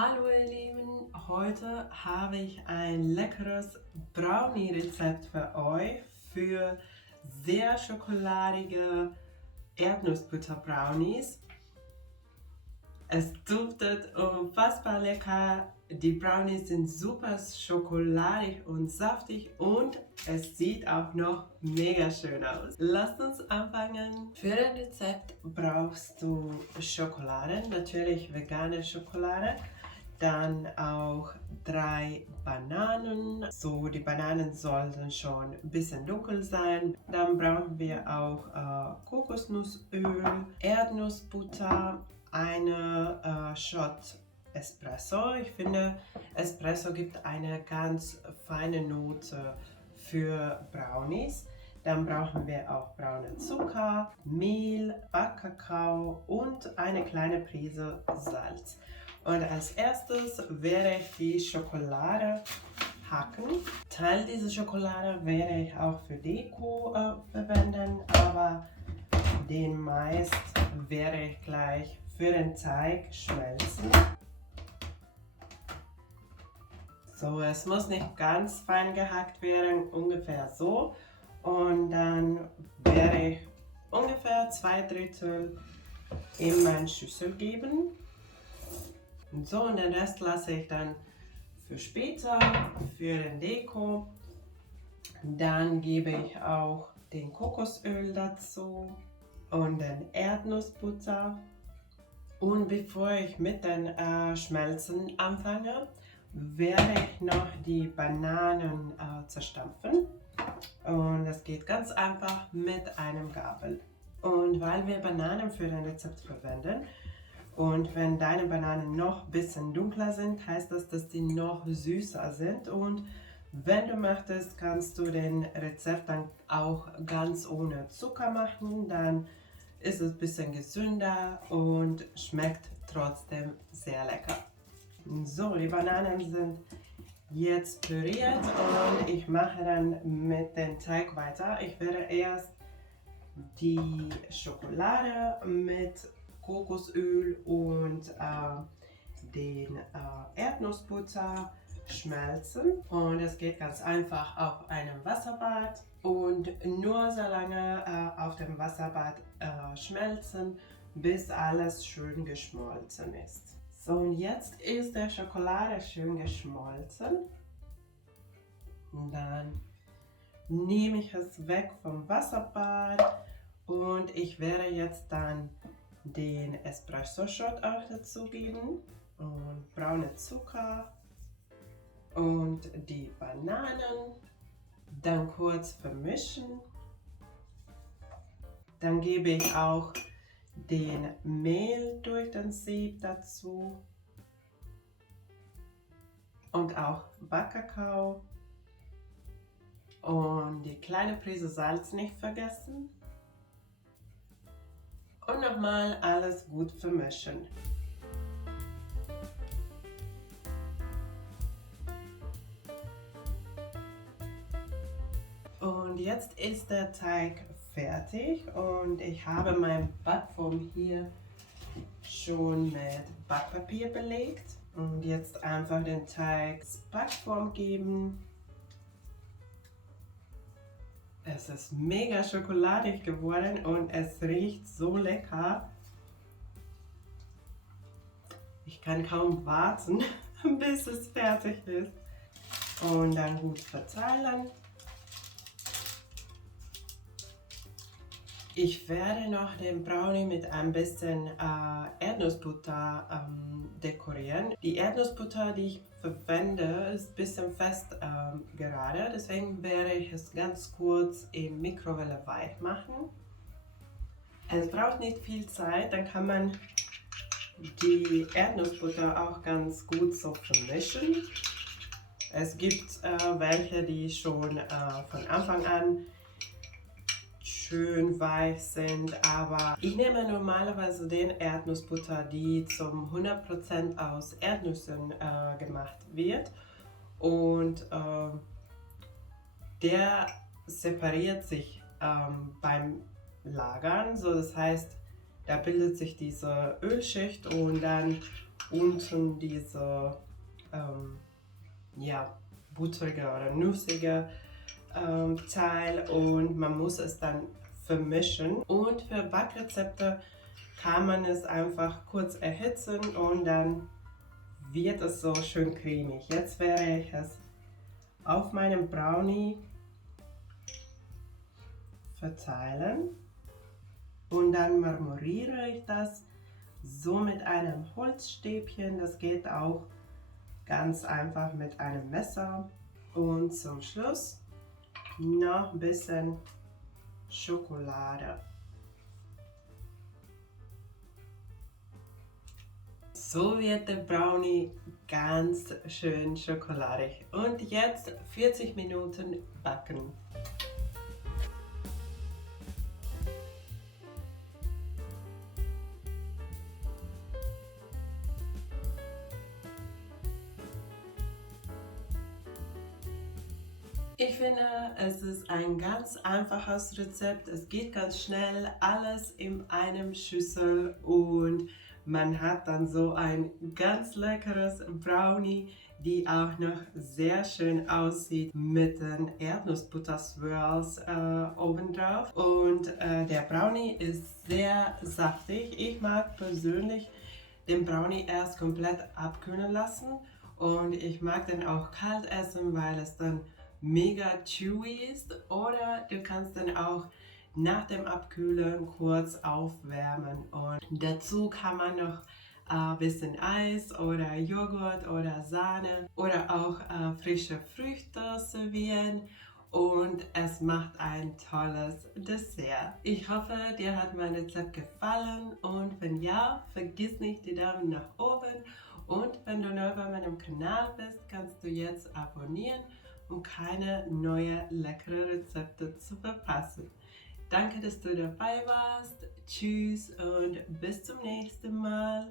Hallo ihr Lieben, heute habe ich ein leckeres Brownie-Rezept für euch für sehr schokoladige Erdnussbutter-Brownies. Es duftet unfassbar lecker, die Brownies sind super schokoladig und saftig und es sieht auch noch mega schön aus. Lasst uns anfangen. Für das Rezept brauchst du Schokolade, natürlich vegane Schokolade. Dann auch 3 Bananen. So, die Bananen sollten schon ein bisschen dunkel sein. Dann brauchen wir auch Kokosnussöl, Erdnussbutter, eine Shot Espresso. Ich finde, Espresso gibt eine ganz feine Note für Brownies. Dann brauchen wir auch braunen Zucker, Mehl, Backkakao und eine kleine Prise Salz. Und als erstes werde ich die Schokolade hacken. Teil dieser Schokolade werde ich auch für Deko verwenden, aber den meist werde ich gleich für den Teig schmelzen. So, es muss nicht ganz fein gehackt werden, ungefähr so. Und dann werde ich ungefähr 2/3 in meine Schüssel geben. So, und den Rest lasse ich dann für später, für den Deko. Dann gebe ich auch den Kokosöl dazu und den Erdnussbutter. Und bevor ich mit den Schmelzen anfange, werde ich noch die Bananen zerstampfen. Und das geht ganz einfach mit einem Gabel. Und weil wir Bananen für das Rezept verwenden, und wenn deine Bananen noch ein bisschen dunkler sind, heißt das, dass die noch süßer sind. Und wenn du möchtest, kannst du den Rezept dann auch ganz ohne Zucker machen. Dann ist es ein bisschen gesünder und schmeckt trotzdem sehr lecker. So, die Bananen sind jetzt püriert und ich mache dann mit dem Teig weiter. Ich werde erst die Schokolade mit Kokosöl und den Erdnussbutter schmelzen. Und es geht ganz einfach auf einem Wasserbad und nur so lange auf dem Wasserbad schmelzen, bis alles schön geschmolzen ist. So, und jetzt ist der Schokolade schön geschmolzen. Und dann nehme ich es weg vom Wasserbad und ich werde jetzt dann den Espresso-Shot auch dazu geben und braune Zucker und die Bananen. Dann kurz vermischen. Dann gebe ich auch den Mehl durch den Sieb dazu und auch Backkakao. Und die kleine Prise Salz nicht vergessen. Und nochmal alles gut vermischen. Und jetzt ist der Teig fertig und ich habe mein Backform hier schon mit Backpapier belegt. Und jetzt einfach den Teig Backform geben. Es ist mega schokoladig geworden und es riecht so lecker. Ich kann kaum warten, bis es fertig ist. Und dann gut verteilen. Ich werde noch den Brownie mit ein bisschen Erdnussbutter dekorieren. Die Erdnussbutter, die ich verwende, ist ein bisschen fest gerade. Deswegen werde ich es ganz kurz in Mikrowelle weich machen. Es braucht nicht viel Zeit, dann kann man die Erdnussbutter auch ganz gut so vermischen. Es gibt welche, die schon von Anfang an schön weich sind, aber ich nehme normalerweise den Erdnussbutter, die zum 100% aus Erdnüssen gemacht wird und der separiert sich beim Lagern, so das heißt, da bildet sich diese Ölschicht und dann unten diese ja, butterige oder nussige Teil und man muss es dann vermischen. Und für Backrezepte kann man es einfach kurz erhitzen und dann wird es so schön cremig. Jetzt werde ich es auf meinem Brownie verteilen und dann marmoriere ich das so mit einem Holzstäbchen. Das geht auch ganz einfach mit einem Messer. Und zum Schluss noch ein bisschen Schokolade. So wird der Brownie ganz schön schokoladig. Und jetzt 40 Minuten backen. Ich finde, es ist ein ganz einfaches Rezept. Es geht ganz schnell, alles in einem Schüssel und man hat dann so ein ganz leckeres Brownie, die auch noch sehr schön aussieht mit den Erdnussbutter-Swirls obendrauf. Und der Brownie ist sehr saftig. Ich mag persönlich den Brownie erst komplett abkühlen lassen und ich mag den auch kalt essen, weil es dann mega chewy ist, oder du kannst dann auch nach dem Abkühlen kurz aufwärmen und dazu kann man noch ein bisschen Eis oder Joghurt oder Sahne oder auch frische Früchte servieren und es macht ein tolles Dessert. Ich hoffe, dir hat mein Rezept gefallen und wenn ja, vergiss nicht die Daumen nach oben und wenn du neu bei meinem Kanal bist, kannst du jetzt abonnieren, um keine neuen leckeren Rezepte zu verpassen. Danke, dass du dabei warst. Tschüss und bis zum nächsten Mal.